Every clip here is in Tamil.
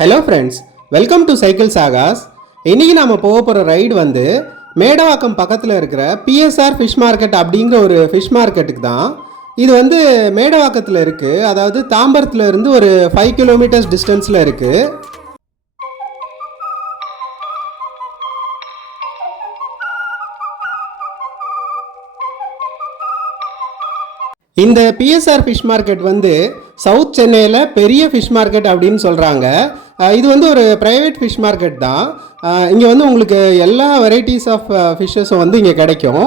Hello friends, welcome to cycle Chagas. இன்றைக்கி நாம் போக போகிற ரைடு வந்து மேடவாக்கம் பக்கத்தில் இருக்கிற பிஎஸ்ஆர் ஃபிஷ் மார்க்கெட் அப்படிங்கிற ஒரு ஃபிஷ் மார்க்கெட்டுக்கு தான். இது வந்து மேடவாக்கத்தில் இருக்குது, அதாவது தாம்பரத்தில் இருந்து ஒரு 5 கிலோமீட்டர்ஸ் டிஸ்டன்ஸில் இருக்குது. இந்த பிஎஸ்ஆர் ஃபிஷ் மார்க்கெட் வந்து சவுத் சென்னையில் பெரிய ஃபிஷ் மார்க்கெட் அப்படின்னு சொல்கிறாங்க. இது வந்து ஒரு ப்ரைவேட் ஃபிஷ் மார்க்கெட் தான். இங்கே வந்து உங்களுக்கு எல்லா வெரைட்டிஸ் ஆஃப் ஃபிஷ்ஷஸும் வந்து இங்கே கிடைக்கும்.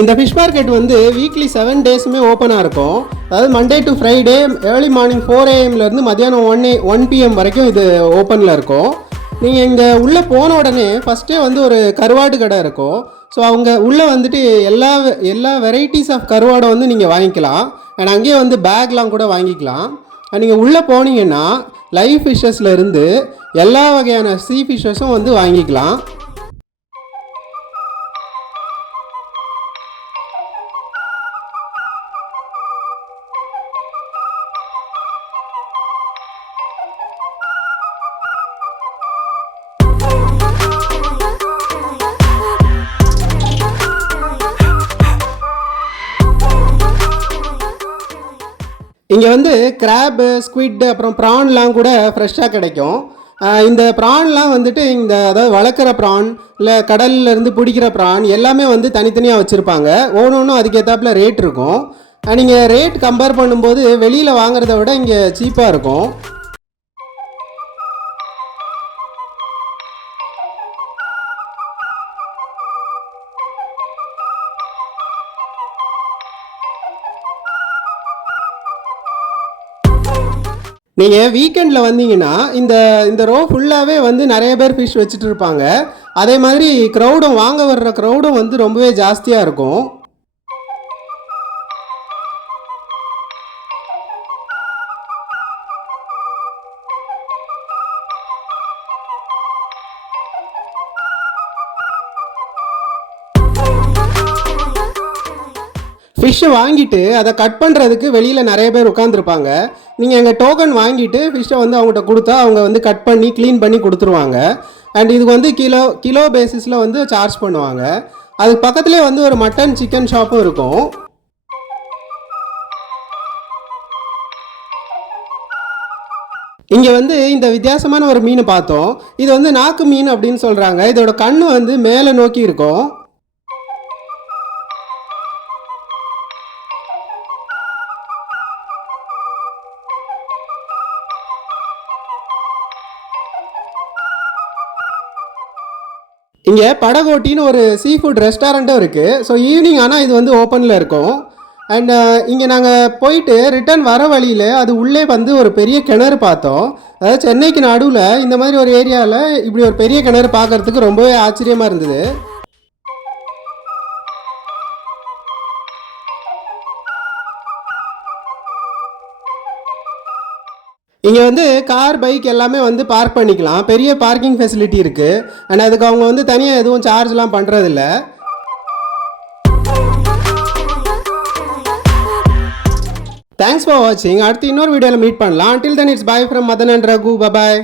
இந்த ஃபிஷ் மார்க்கெட் வந்து வீக்லி 7 டேஸுமே ஓப்பனாக இருக்கும். அதாவது Monday to Friday early morning 4 AM மத்தியானம் 1 PM வரைக்கும் இது ஓப்பனில் இருக்கும். நீங்கள் இங்கே உள்ளே போன உடனே ஃபஸ்ட்டே வந்து ஒரு கருவாடு கடை இருக்கும். ஸோ அவங்க உள்ளே வந்துட்டு எல்லா வெரைட்டிஸ் ஆஃப் கருவாடை வந்து நீங்கள் வாங்கிக்கலாம். அண்ட் அங்கேயே வந்து பேக்லாம் கூட வாங்கிக்கலாம். நீங்கள் உள்ளே போனீங்கன்னா லைவ் ஃபிஷ்ஷஸ்லேருந்து எல்லா வகையான சீ ஃபிஷ்ஷஸும் வந்து வாங்கிக்கலாம். இங்கே வந்து கிராப்பு, ஸ்குவிட், அப்புறம் ப்ரான்லாம் கூட ஃப்ரெஷ்ஷாக கிடைக்கும். இந்த ப்ரான்லாம் வந்துட்டு அதாவது வளர்க்குற ப்ரான் இல்லை கடல்லேருந்து பிடிக்கிற ப்ரான் எல்லாமே வந்து தனித்தனியாக வச்சுருப்பாங்க. ஒவ்வொன்றும் அதுக்கேற்றாப்புல ரேட் இருக்கும். நீங்கள் ரேட் கம்பேர் பண்ணும்போது வெளியில் வாங்குறத விட இங்கே சீப்பாக இருக்கும். நீங்கள் வீக்கெண்டில் வந்தீங்கன்னா இந்த ரோ ஃபுல்லாகவே வந்து நிறைய பேர் ஃபிஷ் வச்சுட்டு இருப்பாங்க. அதே மாதிரி க்ரௌடும் வர்ற க்ரௌடும் வந்து ரொம்பவே ஜாஸ்தியாக இருக்கும். ஃபிஷ்ஷை வாங்கிட்டு அதை கட் பண்ணுறதுக்கு வெளியில் நிறைய பேர் உட்காந்துருப்பாங்க. நீங்கள் எங்கள் டோக்கன் வாங்கிட்டு ஃபிஷ்ஷை வந்து அவங்ககிட்ட கொடுத்தா அவங்க வந்து கட் பண்ணி க்ளீன் பண்ணி கொடுத்துருவாங்க. அண்ட் இதுக்கு வந்து கிலோ பேசிஸில் வந்து சார்ஜ் பண்ணுவாங்க. அதுக்கு பக்கத்துலேயே வந்து ஒரு மட்டன் சிக்கன் ஷாப்பும் இருக்கும். இங்கே வந்து இந்த வித்தியாசமான ஒரு மீன் பார்த்தோம். இது வந்து நாக்கு மீன் அப்படின்னு சொல்கிறாங்க. இதோட கண் வந்து மேலே நோக்கி இருக்கும். இங்கே படகோட்டின்னு ஒரு சீ ஃபுட் ரெஸ்டாரண்ட்டும் இருக்குது. ஸோ ஈவினிங் ஆனால் இது வந்து ஓப்பனில் இருக்கும். அண்ட் இங்கே நாங்கள் போயிட்டு ரிட்டர்ன் வர வழியில் அது உள்ளே வந்து ஒரு பெரிய கிணறு பார்த்தோம். அதாவது சென்னைக்கு நடுவில் இந்த மாதிரி ஒரு ஏரியாவில் இப்படி ஒரு பெரிய கிணறு பார்க்குறதுக்கு ரொம்பவே ஆச்சரியமாக இருந்தது. இங்கே வந்து கார், பைக் எல்லாமே வந்து பார்க் பண்ணிக்கலாம். பெரிய பார்க்கிங் ஃபெசிலிட்டி இருக்குது. அண்ட் அதுக்கு அவங்க வந்து தனியாக எதுவும் சார்ஜ்லாம் பண்ணுறதில்ல. தேங்க்ஸ் ஃபார் வாட்சிங். அடுத்து இன்னொரு வீடியோவில் மீட் பண்ணலாம். Until then, it's bye from Madan and Raghu. Bye bye.